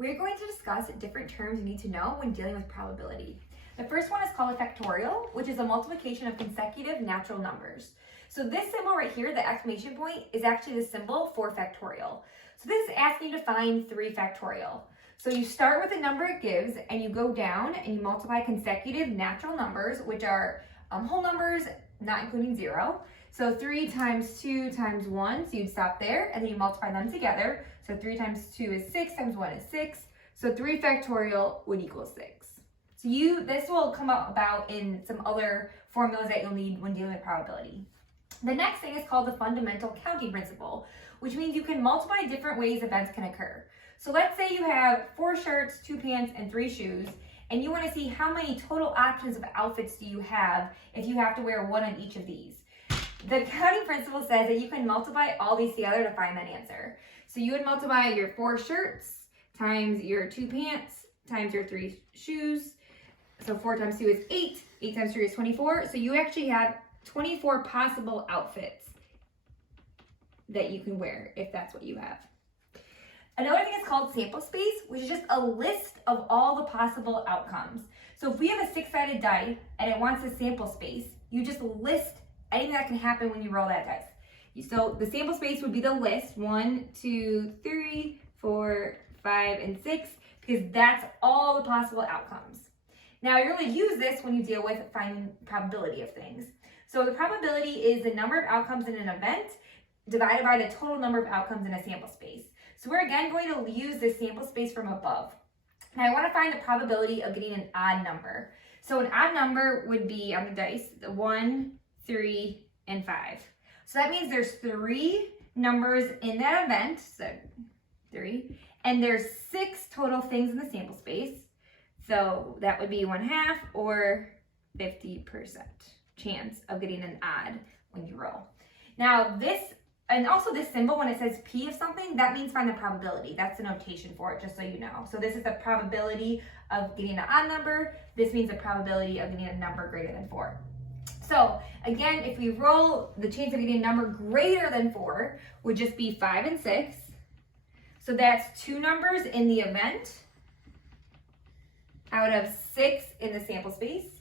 We're going to discuss different terms you need to know when dealing with probability. The first one is called a factorial, which is a multiplication of consecutive natural numbers. So this symbol right here, the exclamation point, is actually the symbol for factorial. So this is asking you to find 3 factorial. So you start with the number it gives, and you go down and you multiply consecutive natural numbers, which are whole numbers, not including 0. So 3 times 2 times 1, so you'd stop there, and then you multiply them together. So 3 times 2 is 6, times 1 is 6. So 3 factorial would equal 6. So this will come about in some other formulas that you'll need when dealing with probability. The next thing is called the fundamental counting principle, which means you can multiply different ways events can occur. So let's say you have 4 shirts, 2 pants, and 3 shoes, and you want to see how many total options of outfits do you have if you have to wear one on each of these. The counting principle says that you can multiply all these together to find that answer. So you would multiply your 4 shirts times your 2 pants times your 3 shoes. So 4 times 2 is 8. 8 times 3 is 24. So you actually have 24 possible outfits that you can wear if that's what you have. Another thing is called sample space, which is just a list of all the possible outcomes. So if we have a 6-sided die and it wants a sample space, you just list anything that can happen when you roll that dice. So the sample space would be the list 1, 2, 3, 4, 5, and 6, because that's all the possible outcomes. Now you're going to use this when you deal with finding probability of things. So the probability is the number of outcomes in an event divided by the total number of outcomes in a sample space. So we're again going to use this sample space from above. Now I want to find the probability of getting an odd number. So an odd number would be on the dice 1, 3, and 5. So that means there's 3 numbers in that event, so 3, and there's 6 total things in the sample space. So that would be 1/2 or 50% chance of getting an odd when you roll. Now this, and also this symbol, when it says P of something, that means find the probability. That's the notation for it, just so you know. So this is the probability of getting an odd number. This means the probability of getting a number greater than 4. So again, if we roll, the chance of getting a number greater than 4 would just be 5 and 6. So that's 2 numbers in the event out of 6 in the sample space.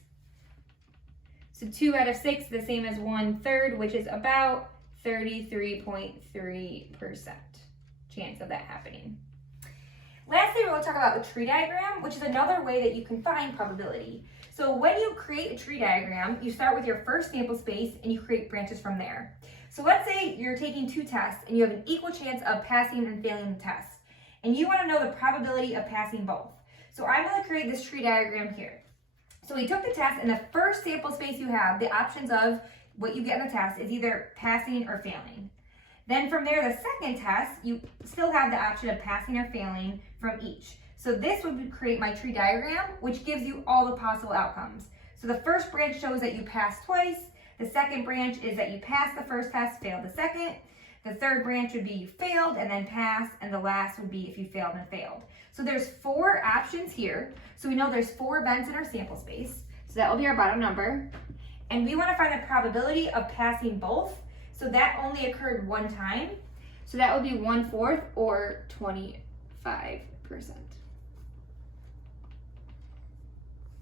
So 2 out of 6, the same as 1/3, which is about 33.3% chance of that happening. Lastly, we're going to talk about a tree diagram, which is another way that you can find probability. So when you create a tree diagram, you start with your first sample space and you create branches from there. So let's say you're taking 2 tests and you have an equal chance of passing and failing the test. And you want to know the probability of passing both. So I'm going to create this tree diagram here. So we took the test, and the first sample space you have, the options of what you get in the test is either passing or failing. Then from there, the second test, you still have the option of passing or failing from each. So this would create my tree diagram, which gives you all the possible outcomes. So the first branch shows that you passed twice. The second branch is that you passed the first test, failed the second. The third branch would be you failed and then passed, and the last would be if you failed and failed. So there's 4 options here. So we know there's 4 events in our sample space. So that will be our bottom number. And we want to find the probability of passing both. So that only occurred 1 time. So that would be 1/4 or 25%.